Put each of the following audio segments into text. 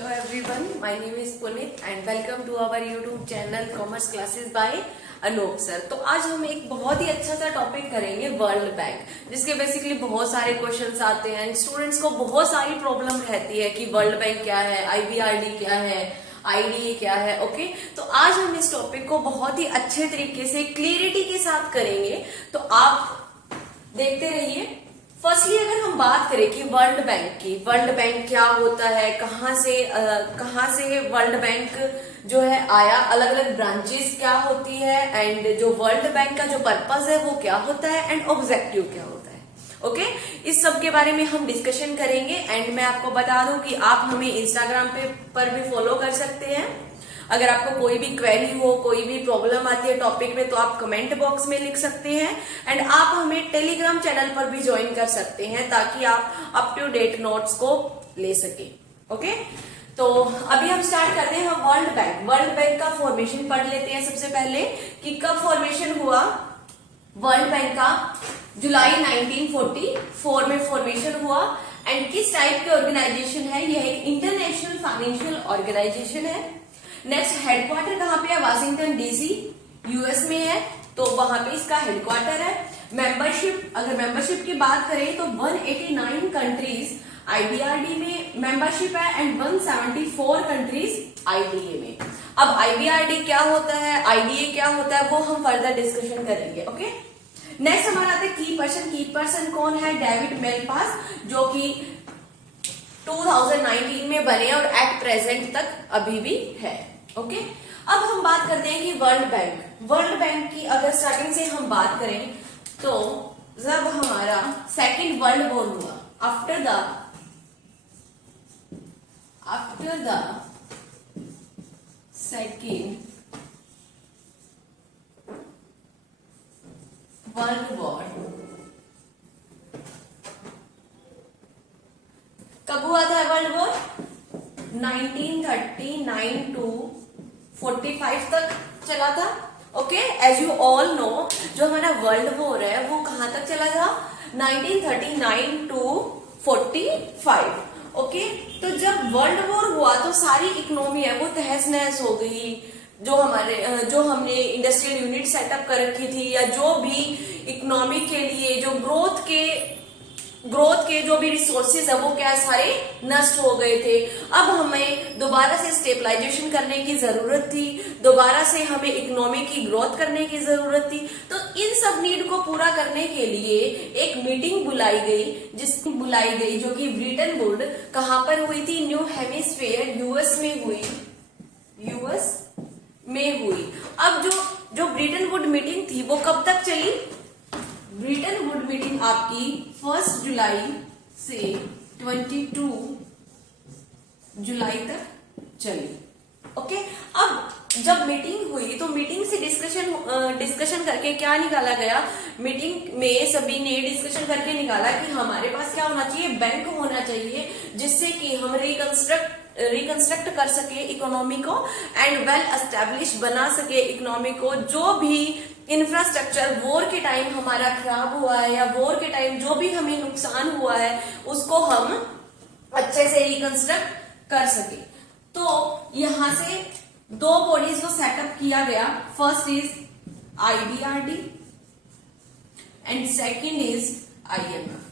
Hello everyone, my name is Punit and welcome to our YouTube channel Commerce Classes by Anoop sir. तो आज हम एक बहुत ही अच्छा सा टॉपिक करेंगे वर्ल्ड बैंक, जिसके बेसिकली बहुत सारे क्वेश्चंस आते हैं। स्टूडेंट्स को बहुत सारी प्रॉब्लम रहती है कि वर्ल्ड बैंक क्या है, आईबीआरडी क्या है, आईडीए क्या है। ओके, तो आज हम इस टॉपिक को बहुत ही अच्छे तरीके से क्लियरिटी के साथ करेंगे, तो आप देखते रहिए। फर्स्टली अगर हम बात करें कि वर्ल्ड बैंक की, वर्ल्ड बैंक क्या होता है, कहाँ से वर्ल्ड बैंक जो है आया, अलग अलग ब्रांचेस क्या होती है, एंड जो वर्ल्ड बैंक का जो पर्पस है वो क्या होता है, एंड ऑब्जेक्टिव क्या होता है। ओके, इस सब के बारे में हम डिस्कशन करेंगे। एंड मैं आपको बता दूं कि आप हमें इंस्टाग्राम पर भी फॉलो कर सकते हैं। अगर आपको कोई भी क्वेरी हो, कोई भी प्रॉब्लम आती है टॉपिक में, तो आप कमेंट बॉक्स में लिख सकते हैं। एंड आप हमें टेलीग्राम चैनल पर भी ज्वाइन कर सकते हैं, ताकि आप अप टू डेट नोट्स को ले सके। ओके, तो अभी हम स्टार्ट करते हैं। हम वर्ल्ड बैंक का फॉर्मेशन पढ़ लेते हैं सबसे पहले कि कब फॉर्मेशन हुआ। वर्ल्ड बैंक का जुलाई 1944 में फॉर्मेशन हुआ। एंड किस टाइप की ऑर्गेनाइजेशन है, यह एक इंटरनेशनल फाइनेंशियल ऑर्गेनाइजेशन है। नेक्स्ट, हेडक्वार्टर कहाँ पे है, वाशिंगटन डीसी यूएस में है, तो वहां पे इसका हेडक्वार्टर है। मेंबरशिप, अगर मेंबरशिप की बात करें तो 189 कंट्रीज आईबीआरडी में मेंबरशिप है एंड 174 कंट्रीज आईडीए में। अब आईबीआरडी क्या होता है, आईडीए क्या होता है, वो हम फर्दर डिस्कशन करेंगे। ओके, नेक्स्ट हमारा आता है की पर्सन कौन है, डेविड मेलपास, जो कि 2019 में बने और एट प्रेजेंट तक अभी भी है। ओके, अब हम बात करते हैं कि वर्ल्ड बैंक की अगर स्टार्टिंग से हम बात करें तो जब हमारा सेकेंड वर्ल्ड वॉर हुआ, after the second world war कब हुआ था वर्ल्ड वॉर, 1939 टू 45 तक चला था। Okay, as you all know, जो हमारा वर्ल्ड वॉर है वो कहां तक चला था, 1939 टू 45। ओके, तो जब वर्ल्ड वॉर हुआ तो सारी इकोनॉमी है वो तहस नहस हो गई। जो हमने इंडस्ट्रियल यूनिट सेटअप कर रखी थी, या जो भी इकोनॉमी के लिए जो ग्रोथ के जो भी रिसोर्सेज है वो क्या सारे नष्ट हो गए थे। अब हमें दोबारा से स्टेबलाइजेशन करने की जरूरत थी, दोबारा से हमें इकोनॉमी की ग्रोथ करने की जरूरत थी। तो इन सब नीड को पूरा करने के लिए एक मीटिंग बुलाई गई, जो कि ब्रिटन वुड कहां पर हुई थी, न्यू हेमिस्फीयर यूएस में हुई। अब जो ब्रिटन वुड मीटिंग थी वो कब तक चली, ब्रिटन वुड मीटिंग आपकी 1 जुलाई से 22 जुलाई तक चली। ओके, अब जब मीटिंग हुई तो मीटिंग से डिस्कशन करके क्या निकाला गया, मीटिंग में सभी ने डिस्कशन करके निकाला कि हमारे पास क्या होना चाहिए, बैंक होना चाहिए, जिससे कि हम रिकंस्ट्रक्ट कर सके इकोनॉमी को एंड वेल एस्टेब्लिश बना सके इकोनॉमी को। जो भी इंफ्रास्ट्रक्चर वॉर के टाइम हमारा खराब हुआ है, या वॉर के टाइम जो भी हमें नुकसान हुआ है, उसको हम अच्छे से रिकंस्ट्रक्ट कर सके। तो यहां से दो बॉडीज को सेटअप किया गया। First is IBRD and second is IMF.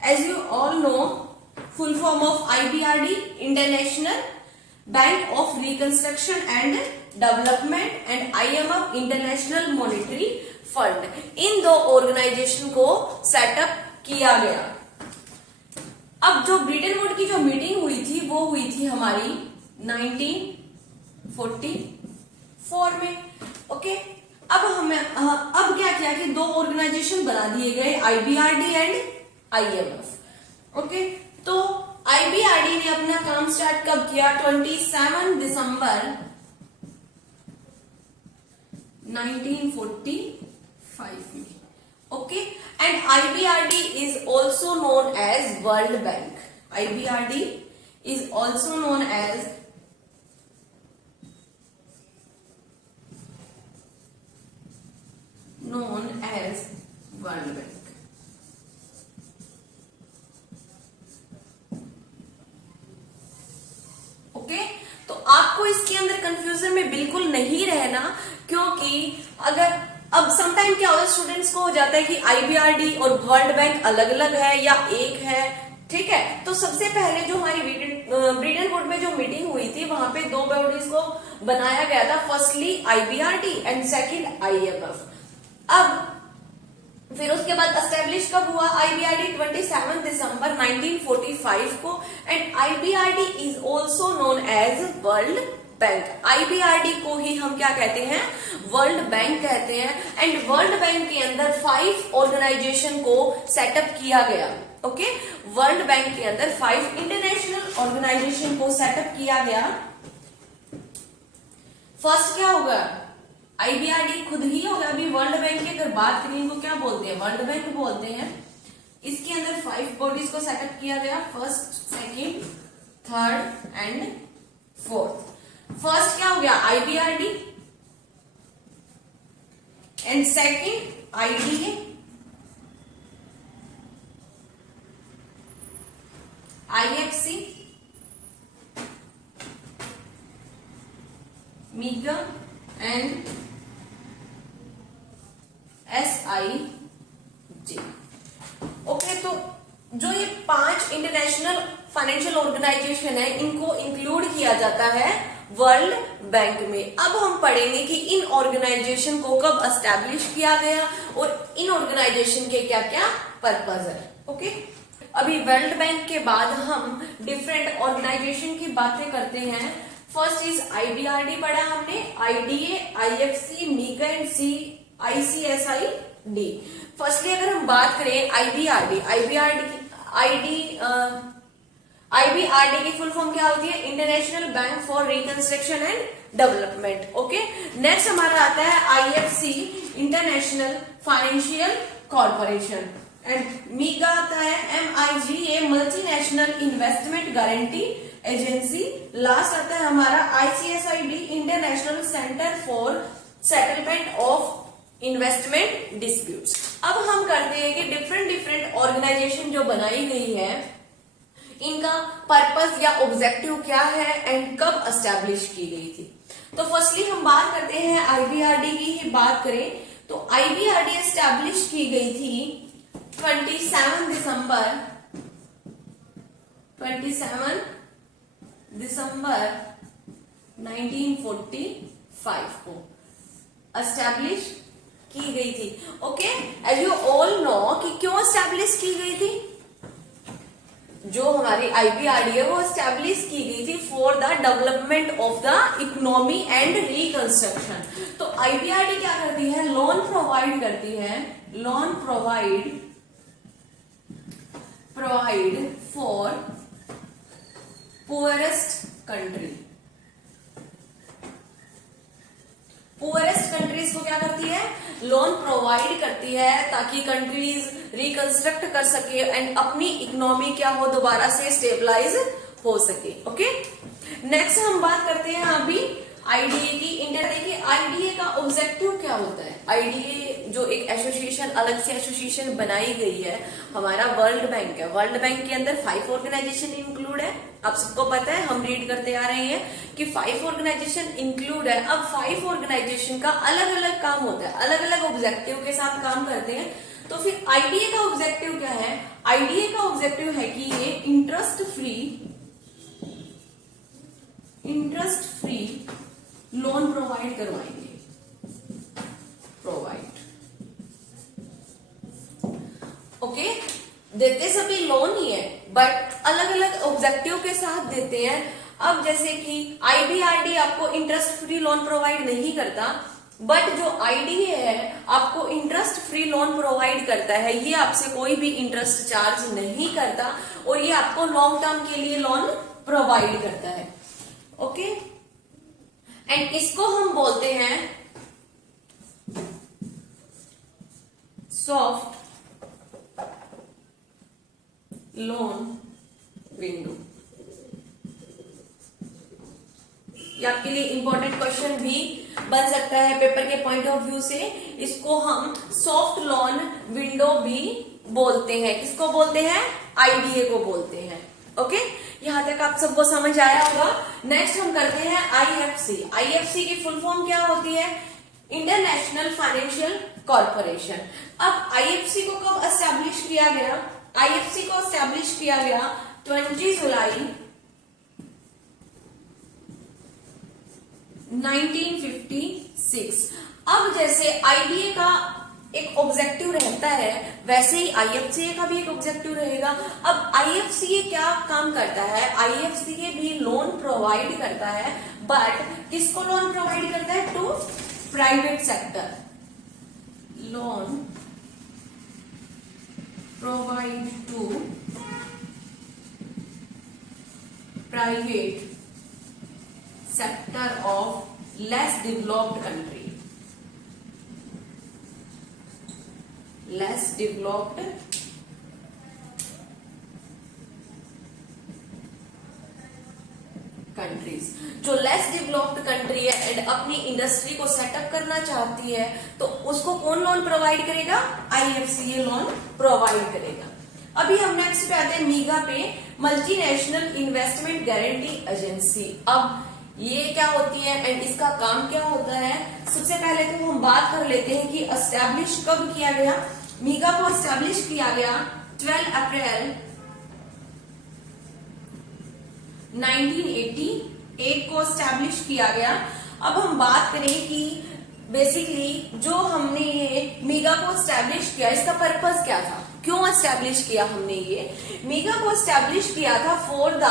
As you all know, full form of IBRD, International Bank of Reconstruction and Development, and IMF, International Monetary Fund. इन दो ऑर्गेनाइजेशन को सेटअप किया गया। अब जो ब्रिटन वुड की जो मीटिंग हुई थी वो हुई थी हमारी 1944 में। ओके, अब क्या किया कि दो ऑर्गेनाइजेशन बना दिए गए, आईबीआरडी एंड आईएमएफ। ओके, तो आईबीआरडी ने अपना काम स्टार्ट कब किया, 27 दिसंबर 1945 में। Okay, and IBRD is also known as world bank. IBRD is also known as world bank. इसके अंदर कंफ्यूजन में बिल्कुल नहीं रहना, क्योंकि अगर अब समटाइम क्या होता है स्टूडेंट्स को हो जाता है कि आईबीआरडी और वर्ल्ड बैंक अलग अलग है या एक है, ठीक है। तो सबसे पहले जो हमारी ब्रिटेन बोर्ड में जो मीटिंग हुई थी वहां पे दो बॉडीज को बनाया गया था, firstly IBRD and second IMF. अब फिर उसके बाद एस्टेब्लिश कब हुआ आईबीआरडी? 27 दिसंबर 1945 को। And IBRD is also known as world bank. IBRD को ही हम क्या कहते हैं? वर्ल्ड बैंक कहते हैं। एंड वर्ल्ड बैंक के अंदर 5 ऑर्गेनाइजेशन को सेटअप किया गया। ओके, वर्ल्ड बैंक के अंदर 5 इंटरनेशनल ऑर्गेनाइजेशन को सेटअप किया गया। फर्स्ट क्या होगा? आईबीआरडी खुद ही होगा। अभी वर्ल्ड बैंक की अगर बात करें, इनको क्या बोलते हैं? वर्ल्ड बैंक बोलते हैं। इसके अंदर 5 बॉडीज को सेटअप किया गया, first, second, third and fourth. First क्या हो गया? IBRD and second IDA, IFC, MIGA and SIJ. Okay, तो जो ये 5 इंटरनेशनल फाइनेंशियल ऑर्गेनाइजेशन है, इनको इंक्लूड किया जाता है वर्ल्ड बैंक में। अब हम पढ़ेंगे कि इन ऑर्गेनाइजेशन को कब एस्टैब्लिश किया गया और इन ऑर्गेनाइजेशन के क्या क्या पर्पज है। ओके, अभी वर्ल्ड बैंक के बाद हम डिफरेंट ऑर्गेनाइजेशन की बातें करते हैं। फर्स्ट इज आईबीआरडी पढ़ा हमने, IDA, IFC, MIGA and ICSID. Firstly अगर हम बात करें आईबीआरडी की फुल फॉर्म क्या होती है? International Bank for Reconstruction and Development. Okay, next हमारा आता है IFC, International Financial Corporation. And MIGA आता है MIGA, Multinational investment guarantee Agency. Last आता है हमारा ICSID, International Centre for Settlement of Investment Disputes. अब हम करते हैं कि डिफरेंट ऑर्गेनाइजेशन जो बनाई गई है, इनका पर्पस या ऑब्जेक्टिव क्या है एंड कब एस्टैब्लिश की गई थी। तो फर्स्टली हम बात करते हैं आईबीआरडी की ही बात करें तो आईबीआरडी एस्टैब्लिश की गई थी 27 दिसंबर 1945 को एस्टैब्लिश की गई थी। Okay, as you all know कि क्यों एस्टैब्लिश की गई थी? जो हमारी आईबीआरडी है वो एस्टैब्लिश की गई थी for the development of the economy and reconstruction. तो आईबीआरडी क्या करती है? लोन प्रोवाइड करती है, loan provide for poorest country. Poorest countries को क्या करती है? लोन प्रोवाइड करती है ताकि कंट्रीज रिकंस्ट्रक्ट कर सके एंड अपनी इकोनॉमी क्या हो, दोबारा से स्टेबलाइज हो सके। ओके, नेक्स्ट हम बात करते हैं अभी आईडीए की। देखिए आईडीए का ऑब्जेक्टिव क्या होता है? आईडीए जो एक एसोसिएशन, अलग से एसोसिएशन बनाई गई है, हमारा वर्ल्ड बैंक है। वर्ल्ड बैंक के अंदर 5 ऑर्गेनाइजेशन इंक्लूड है। आप सबको पता है, हम रीड करते आ रहे हैं कि 5 ऑर्गेनाइजेशन इंक्लूड है। अब 5 ऑर्गेनाइजेशन का अलग अलग काम होता है, अलग अलग ऑब्जेक्टिव के साथ काम करते हैं। तो फिर आईडीए का ऑब्जेक्टिव क्या है? आईडीए का ऑब्जेक्टिव है कि ये इंटरेस्ट फ्री लोन प्रोवाइड करवाएंगे। ओके, देते सभी लोन ही है बट अलग अलग ऑब्जेक्टिव के साथ देते हैं। अब जैसे कि आईबीआरडी आपको इंटरेस्ट फ्री लोन प्रोवाइड नहीं करता, बट जो आईडीए है आपको इंटरेस्ट फ्री लोन प्रोवाइड करता है। ये आपसे कोई भी इंटरेस्ट चार्ज नहीं करता और ये आपको लॉन्ग टर्म के लिए लोन प्रोवाइड करता है। ओके, एंड इसको हम बोलते हैं सॉफ्ट लोन विंडो। ये आपके लिए इंपॉर्टेंट क्वेश्चन भी बन सकता है पेपर के पॉइंट ऑफ व्यू से। इसको हम सॉफ्ट लोन विंडो भी बोलते हैं। किसको बोलते हैं? आईडीए को बोलते हैं। ओके, यहाँ तक आप सबको समझ आया होगा। नेक्स्ट हम करते हैं आईएफसी। आईएफसी की फुल फॉर्म क्या होती है? International Financial corporation. अब आईएफसी को कब एस्टेब्लिश किया गया? आईएफसी को एस्टेब्लिश किया गया 20 जुलाई 1956। अब जैसे आईबीए का एक ऑब्जेक्टिव रहता है, वैसे ही आईएफसीए का भी एक ऑब्जेक्टिव रहेगा। अब आईएफसीए क्या काम करता है? आईएफसीए भी लोन प्रोवाइड करता है, बट किसको लोन प्रोवाइड करता है? To private sector. Loan provide to private sector of less developed country. Less developed countries. जो लेस डेवलप्ड कंट्री है एंड अपनी इंडस्ट्री को सेटअप करना चाहती है, तो उसको कौन लोन प्रोवाइड करेगा? आईएफसीए लोन प्रोवाइड करेगा। अभी हम नेक्स्ट पे आते हैं मीगा पे, मल्टीनेशनल इन्वेस्टमेंट गारंटी एजेंसी। अब ये क्या होती है एंड इसका काम क्या होता है? सबसे पहले तो हम बात कर लेते हैं कि एस्टैब्लिश कब किया गया। मीगा को एस्टैब्लिश किया गया 12 अप्रैल 1988 को एस्टैब्लिश किया गया। अब हम बात करें कि बेसिकली जो हमने ये मीगा को एस्टैब्लिश किया, इसका पर्पस क्या था? क्यों एस्टैब्लिश किया हमने ये? मीगा को एस्टैब्लिश किया था for the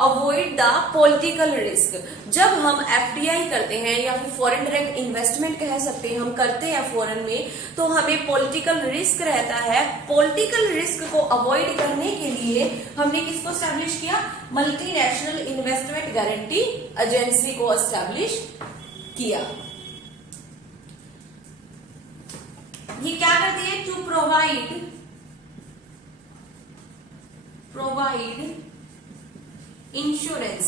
avoid the political risk. जब हम एफडीआई करते हैं या फिर फॉरेन डायरेक्ट इन्वेस्टमेंट कह सकते हैं, हम करते हैं फॉरेन में, तो हमें पॉलिटिकल रिस्क रहता है। पॉलिटिकल रिस्क को अवॉइड करने के लिए हमने किसको एस्टैब्लिश किया? मल्टीनेशनल इन्वेस्टमेंट गारंटी एजेंसी को एस्टैब्लिश किया। ये क्या करती है? To provide insurance.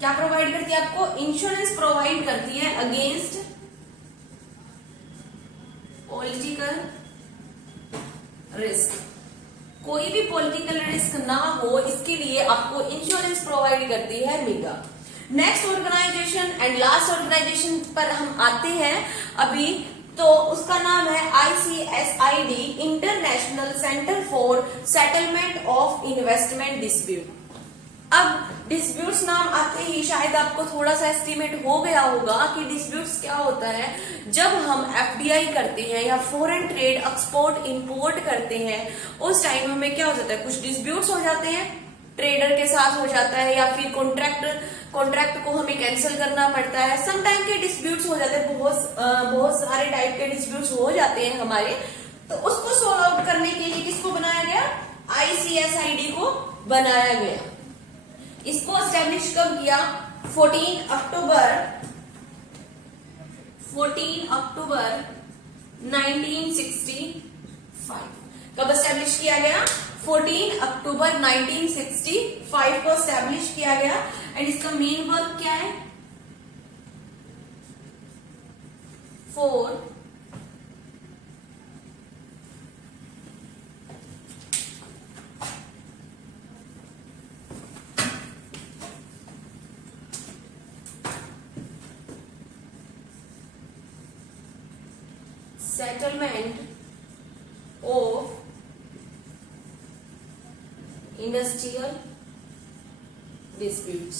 क्या प्रोवाइड करती है आपको? इंश्योरेंस प्रोवाइड करती है अगेंस्ट पॉलिटिकल रिस्क। कोई भी पॉलिटिकल रिस्क ना हो, इसके लिए आपको इंश्योरेंस प्रोवाइड करती है MIGA. Next organisation and last organisation पर हम आते हैं अभी, तो उसका नाम है ICSID, international Centre for Settlement of investment dispute. अब डिस्प्यूट्स नाम आते ही शायद आपको थोड़ा सा एस्टिमेट हो गया होगा कि डिस्प्यूट्स क्या होता है। जब हम एफडीआई करते हैं या फॉरेन ट्रेड एक्सपोर्ट इंपोर्ट करते हैं, उस टाइम हमें क्या हो जाता है? कुछ डिस्प्यूट्स हो जाते हैं, ट्रेडर के साथ हो जाता है, या फिर कॉन्ट्रैक्ट को हमें कैंसिल करना पड़ता है। सम टाइम के डिस्प्यूट्स हो जाते हैं, बहुत सारे टाइप के डिस्प्यूट्स हो जाते हैं हमारे। तो उसको सॉल्व आउट करने के लिए किसको बनाया गया? ICSID को बनाया गया। इसको एस्टेब्लिश कब किया? 14 अक्टूबर 1965। कब एस्टेब्लिश किया गया? 14 अक्टूबर 1965 को एस्टेब्लिश किया गया। एंड इसका मेन वर्क क्या है? For settlement of industrial disputes।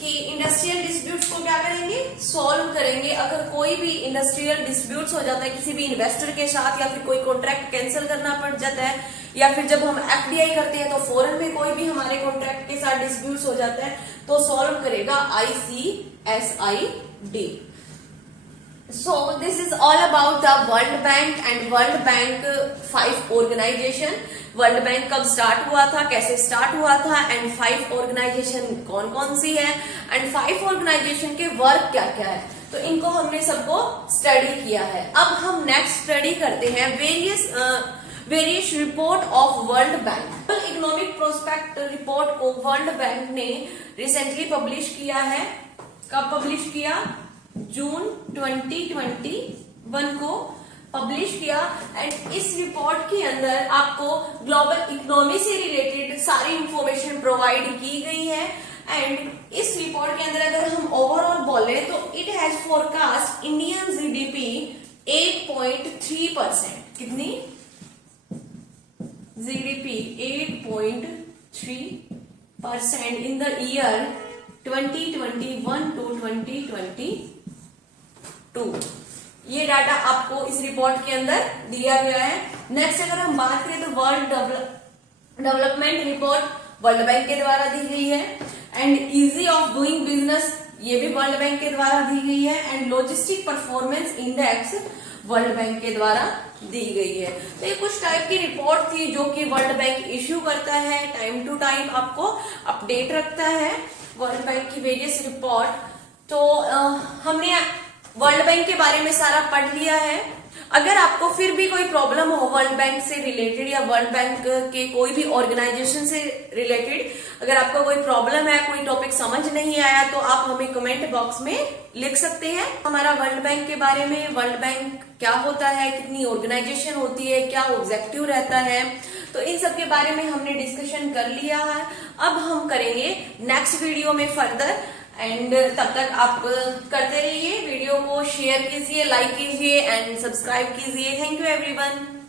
कि इंडस्ट्रियल डिस्प्यूट्स को क्या करेंगे? सॉल्व करेंगे। अगर कोई भी इंडस्ट्रियल डिस्प्यूट्स हो जाता है किसी भी इन्वेस्टर के साथ, या फिर कोई कॉन्ट्रैक्ट कैंसिल करना पड़ जाता है, या फिर जब हम एफडीआई करते हैं तो फॉरेन में कोई भी हमारे कॉन्ट्रैक्ट के साथ डिस्प्यूट्स हो जाता है, तो सॉल्व करेगा ICSID। So this is all about the World Bank and World Bank 5 organization। World bank कब स्टार्ट हुआ था, कैसे स्टार्ट हुआ था, एंड 5 ऑर्गेनाइजेशन कौन कौन सी है, एंड 5 ऑर्गेनाइजेशन के वर्क क्या क्या है, तो इनको हमने सबको स्टडी किया है। अब हम नेक्स्ट स्टडी करते हैं various report of world bank. Economic prospect report को वर्ल्ड बैंक ने रिसेंटली पब्लिश किया है। कब पब्लिश किया? जून 2021 को पब्लिश किया। एंड इस रिपोर्ट के अंदर आपको ग्लोबल इकोनॉमी से रिलेटेड सारी इंफॉर्मेशन प्रोवाइड की गई है। एंड इस रिपोर्ट के अंदर अगर हम ओवरऑल बोले तो it has forecast Indian GDP 8.3%। कितनी? GDP 8.3% in the year 2021 to 2022। ये डाटा आपको इस रिपोर्ट के अंदर दिया गया है। नेक्स्ट अगर हम बात करें तो world development report world bank के द्वारा दी गई है। And easy of doing business ये भी वर्ल्ड बैंक के द्वारा दी गई है। And logistic performance index world bank के द्वारा दी गई है। तो ये कुछ टाइप की रिपोर्ट थी जो कि वर्ल्ड बैंक इश्यू करता है, टाइम टू टाइम आपको अपडेट रखता है वर्ल्ड बैंक की वेरियस रिपोर्ट। तो हमने वर्ल्ड बैंक के बारे में सारा पढ़ लिया है। अगर आपको फिर भी कोई प्रॉब्लम हो वर्ल्ड बैंक से रिलेटेड या वर्ल्ड बैंक के कोई भी ऑर्गेनाइजेशन से रिलेटेड, अगर आपको कोई प्रॉब्लम है, कोई टॉपिक समझ नहीं आया, तो आप हमें कमेंट बॉक्स में लिख सकते हैं। हमारा वर्ल्ड बैंक के बारे में, वर्ल्ड बैंक क्या होता है, कितनी ऑर्गेनाइजेशन होती है, क्या ऑब्जेक्टिव रहता है, तो इन सब के बारे में हमने डिस्कशन कर लिया है। अब हम करेंगे नेक्स्ट वीडियो में फर्दर। एंड तब तक आप करते रहिए, वीडियो को शेयर कीजिए, लाइक कीजिए एंड सब्सक्राइब कीजिए। Thank you everyone.